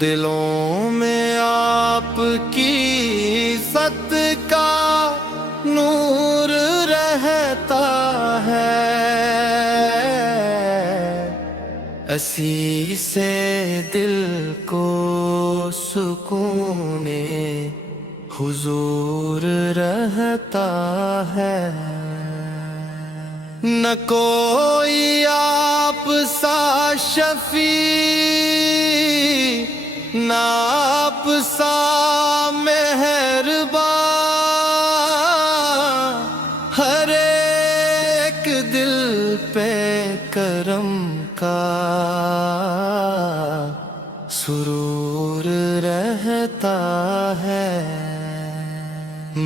دلوں میں آپ کی ست کا نور رہتا ہے، اسی سے دل کو سکون حضور رہتا ہے۔ نہ کوئی آپ سا شفیع، نہ آپ سا مہربان، ہر ایک دل پہ کرم کا سرور رہتا ہے۔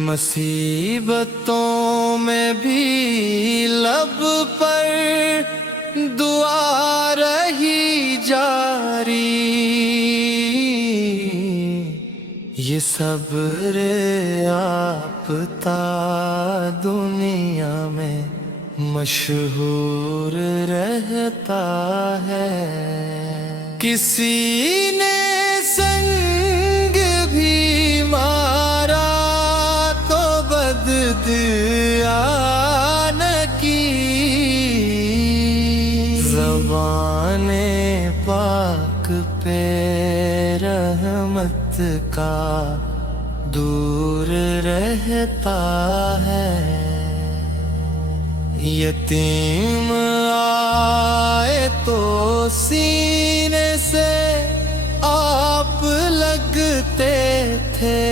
مصیبتوں میں بھی لب پر دعا رہی جاری، یہ صبر آپ تا دنیا میں مشہور رہتا ہے۔ کسی نے سنگ بھی مارا تو بددعا نہ کی، زبان پاک پہ رحمت کا دور رہتا ہے۔ یتیم آئے تو سینے سے آپ لگتے تھے،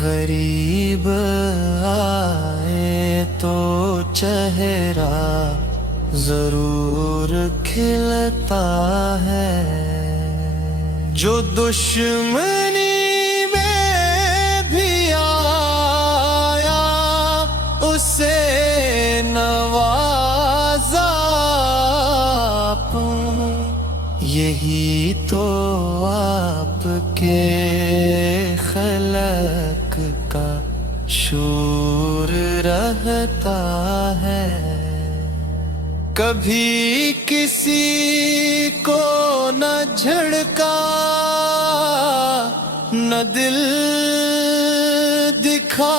غریب آئے تو چہرہ ضرور کھلتا ہے۔ جو دشمنی میں بھی آیا اسے نوازا آپ، یہی تو آپ کے خلق کا شور رہتا ہے۔ کبھی کسی کو نہ جھڑکا نہ دل دکھایا،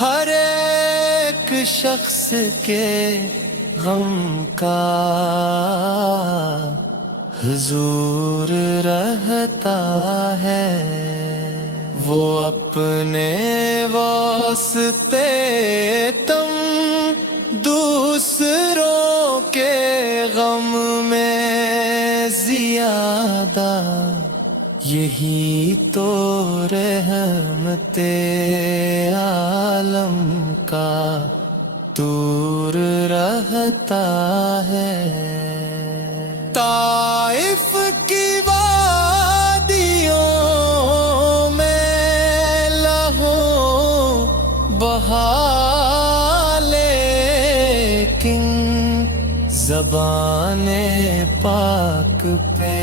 ہر ایک شخص کے غم کا حضور رہتا ہے۔ وہ اپنے واسطے تم دوسروں کے غم میں زیادہ، یہی تو رحمت عالم کا دور رہتا ہے۔ طائف کی وادیوں میں لہو بہا، لیکن زبان پاک پہ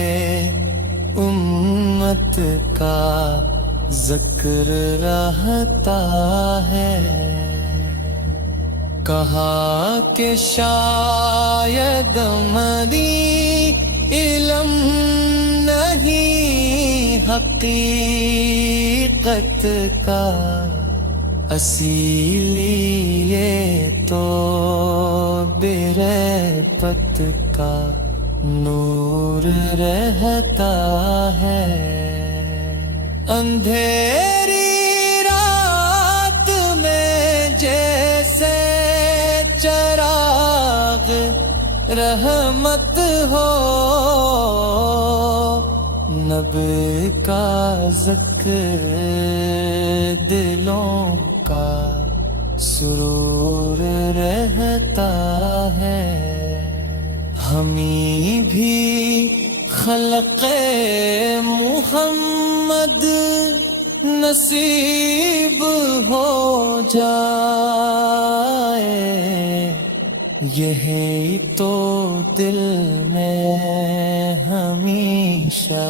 امت کا ذکر رہتا ہے۔ کہا کہ شاید مدی علم نہیں حقیقت کا، اصیلی یہ تو برہپت کا نور رہتا ہے۔ اندھیری رات میں جیسے چراغ رحمت ہو، نبی کا ذکر دلوں کا سرور رہتا ہے۔ ہمیں بھی خلق محمد نصیب ہو جائے، یہی تو دل میں ہمیشہ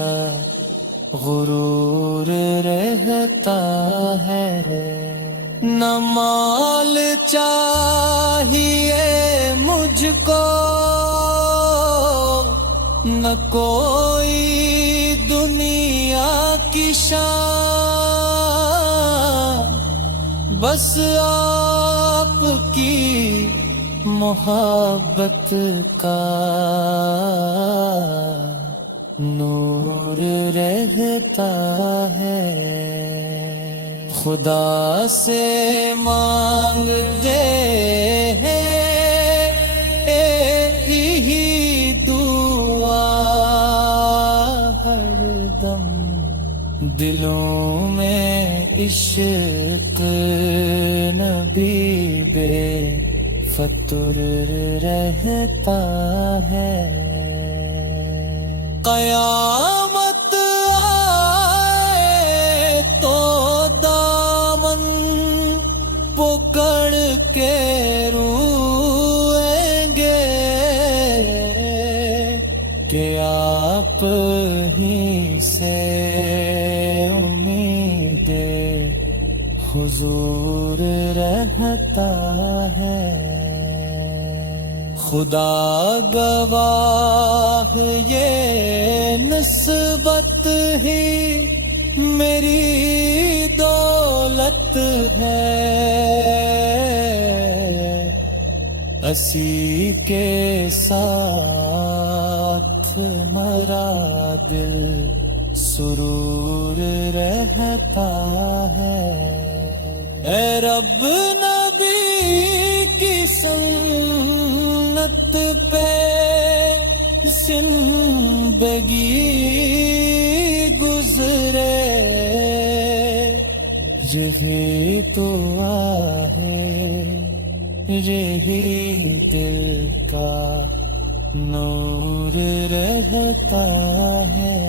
غرور رہتا ہے۔ نہ مال چاہیے مجھ کوئی دنیا کی شان، بس آپ کی محبت کا نور رہتا ہے۔ خدا سے مانگتے ہیں ایک ہی دعا ہر دم، دلوں میں عشق نبی بے فطر رہتا ہے۔ قیامت آئے تو دامن پکڑ کے روئیں گے کہ آپ ہی سے امید حضور رہتا ہے۔ خدا گواہ یہ نسبت ہی میری دولت ہے، اسی کے ساتھ مرا دل سرور رہتا ہے۔ اے رب نبی کی سنت پہ زندگی گزرے، یہی تو ہے یہی دل کا نور رہتا ہے۔